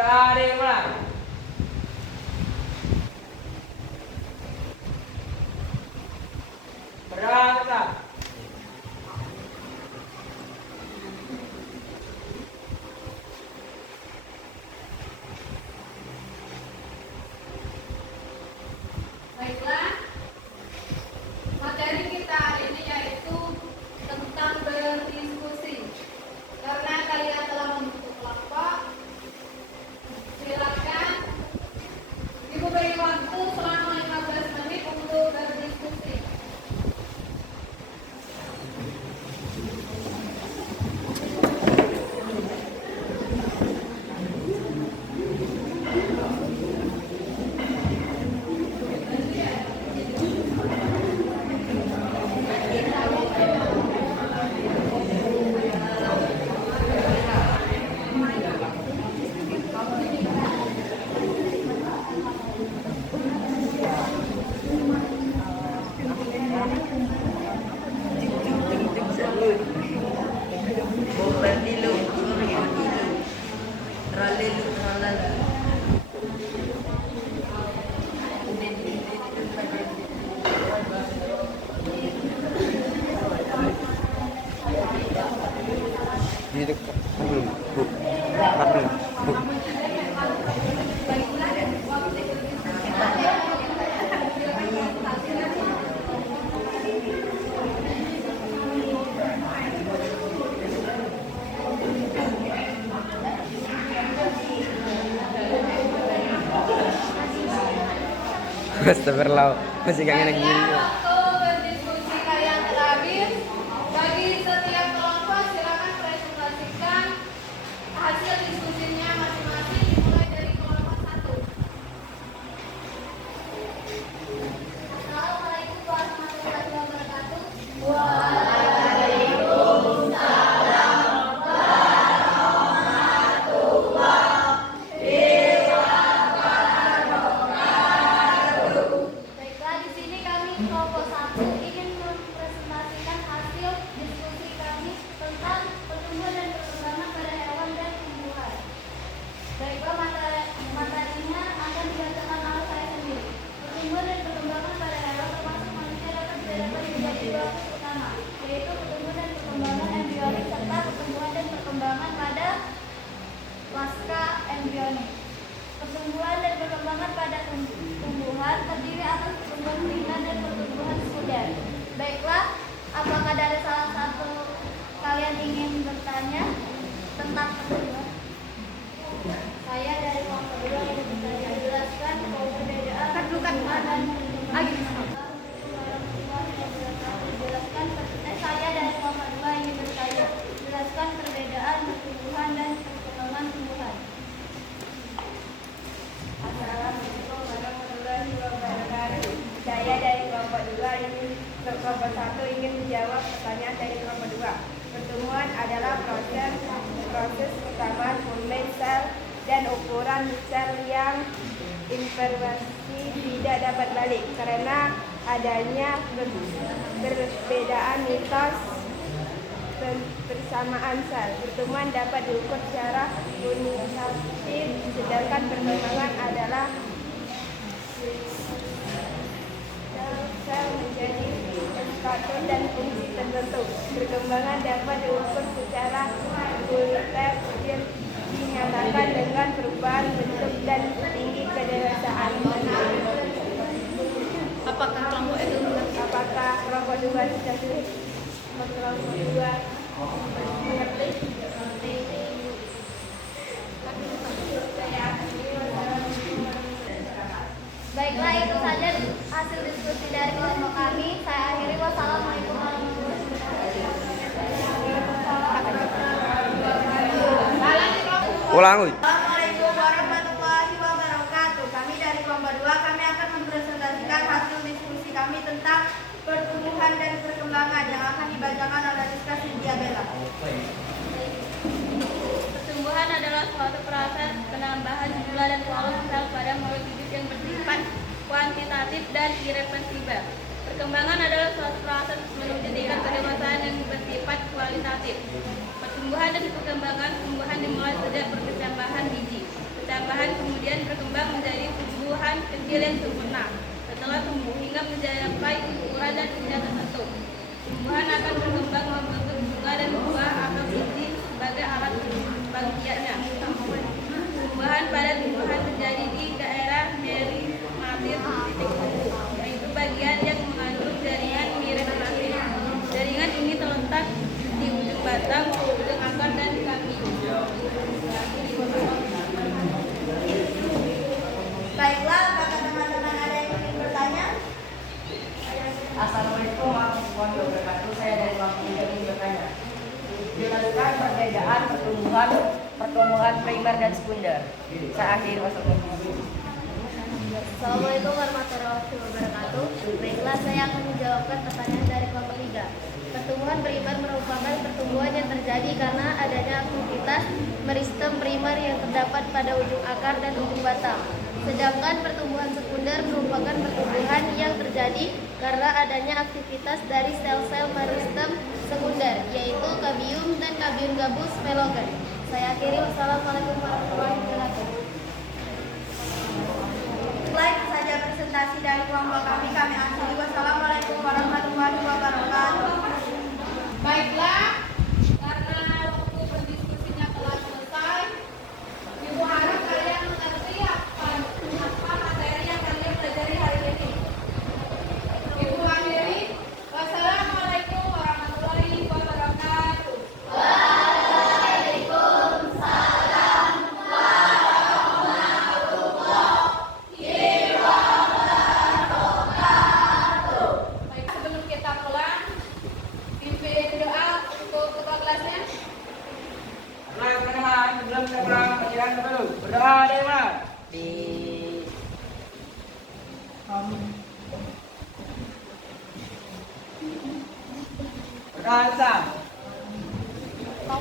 Berani mulai. Berangkat. Baiklah, materi kita hari ini yaitu tentang berdiskusi. Karena kalian telah membentuk kelompok, silakan Ibu beri waktu selama 15 menit untuk berdiskusi. Astagfirullah, masih kangen lagi. Waktu berdiskusi kalian telah habis. Bagi setiap kelompok silakan presentasikan hasil diskusinya masing-masing, dimulai dari kelompok 1. Assalamualaikum warahmatullahi wabarakatuh. Baiklah, di sini kami kelompok 1 ingin mempresentasikan hasil diskusi kami tentang pertumbuhan dan perkembangan pada hewan dan tumbuhan. Baiklah, materinya akan dibacakan oleh saya sendiri. Pertumbuhan dan perkembangan pada hewan termasuk manusia dapat dibedakan menjadi 2 kelompok utama, yaitu pertumbuhan dan perkembangan embrionik serta pertumbuhan dan perkembangan pada pasca embrionik. Pertumbuhan dan perkembangan pada tumbuhan terdiri atas pertumbuhan ringan dan pertumbuhan sekunder. Baiklah, apakah dari salah satu kalian ingin bertanya tentang pertumbuhan? Saya dari kelompok 2 yang bertanya. Jelaskan perbedaan pertumbuhan dan saya dari kelompok 2 ingin bertanya. Jelaskan perbedaan pertumbuhan dan perkembangan tumbuhan. Assalamualaikum warahmatullahi wabarakatuh. Saya dari kelompok 1 ingin menjawab pertanyaan dari kelompok 2. Pertumbuhan adalah proses perkembangan volume sel dan ukuran sel yang informasi tidak dapat balik karena adanya perbedaan mitos persamaan sel. Pertumbuhan dapat diukur secara kuantitatif, sedangkan perkembangan adalah sel menjadi status dan fungsi tertentu. Perkembangan dapat diukur secara kualitatif, dinyatakan dengan perubahan bentuk dan tinggi kedewasaan. Apakah kelompok itu Apakah kelompok 2 sudah sulit? Kelompok 2 mengerti? Baiklah, itu saja hasil diskusi dari kelompok kami. Saya akhiri. Wassalamualaikum warahmatullahi wabarakatuh. Ulang, wih. Assalamualaikum warahmatullahi wabarakatuh. Kami dari kelompok 2 kami akan mempresentasikan hasil diskusi kami tentang pertumbuhan dan perkembangan yang akan dibacakan oleh Rizka Cynthia Bella. Pertumbuhan adalah suatu proses penambahan jumlah dan volume sel pada makhluk hidup yang bersifat kuantitatif dan irreversibel. Perkembangan adalah suatu proses menuju tingkat kedewasaan yang bersifat kualitatif. Pertumbuhan dan perkembangan tumbuhan dimulai sejak perkecambahan biji. kemudian berkembang menjadi tumbuhan kecil yang sempurna. Setelah tumbuh hingga mencapai ukuran dan usia tertentu, tumbuhan akan berkembang membentuk bunga dan buah atau biji sebagai alat bagiannya. Tumbuhan pada tumbuhan terjadi di daerah merimatis titik tumbuh, yaitu bagian yang mengandung jaringan merimatis. Jaringan ini terletak di ujung batang, ujung akar dan kaki. Baiklah, apakah teman-teman ada yang ingin bertanya? Assalamualaikum warahmatullahi wabarakatuh. Saya dari Lampung ingin bertanya. Jelaskan perbedaan pertumbuhan primer dan sekunder. Saya akhiri wassalamualaikum. Assalamualaikum warahmatullahi wabarakatuh. Baiklah, saya akan menjawabkan pertanyaan dari kelompok 3. Pertumbuhan primer merupakan pertumbuhan yang terjadi karena adanya aktivitas meristem primer yang terdapat pada ujung akar dan ujung batang. Sedangkan pertumbuhan sekunder merupakan pertumbuhan yang terjadi karena adanya aktivitas dari sel-sel meristem sekunder, yaitu kabium dan kabium gabus melogen. Saya akhiri, wassalamualaikum warahmatullahi wabarakatuh. Baik, itu saja presentasi dari kelompok kami. Kami akhiri. Wassalamualaikum warahmatullahi wabarakatuh. Baiklah, karena waktu berdiskusinya telah selesai, Ibu harap kalian mengerti apa materi yang kalian pelajari hari ini. Ibu akhiri, wassalamualaikum warahmatullahi wabarakatuh. Baik, sebelum kita pulang, pimpin doa untuk ketua kelasnya. Teman-teman, sebelum kita pulang, pelajaran dulu. Berdoa deh, Mas. Berdoa sama. Mau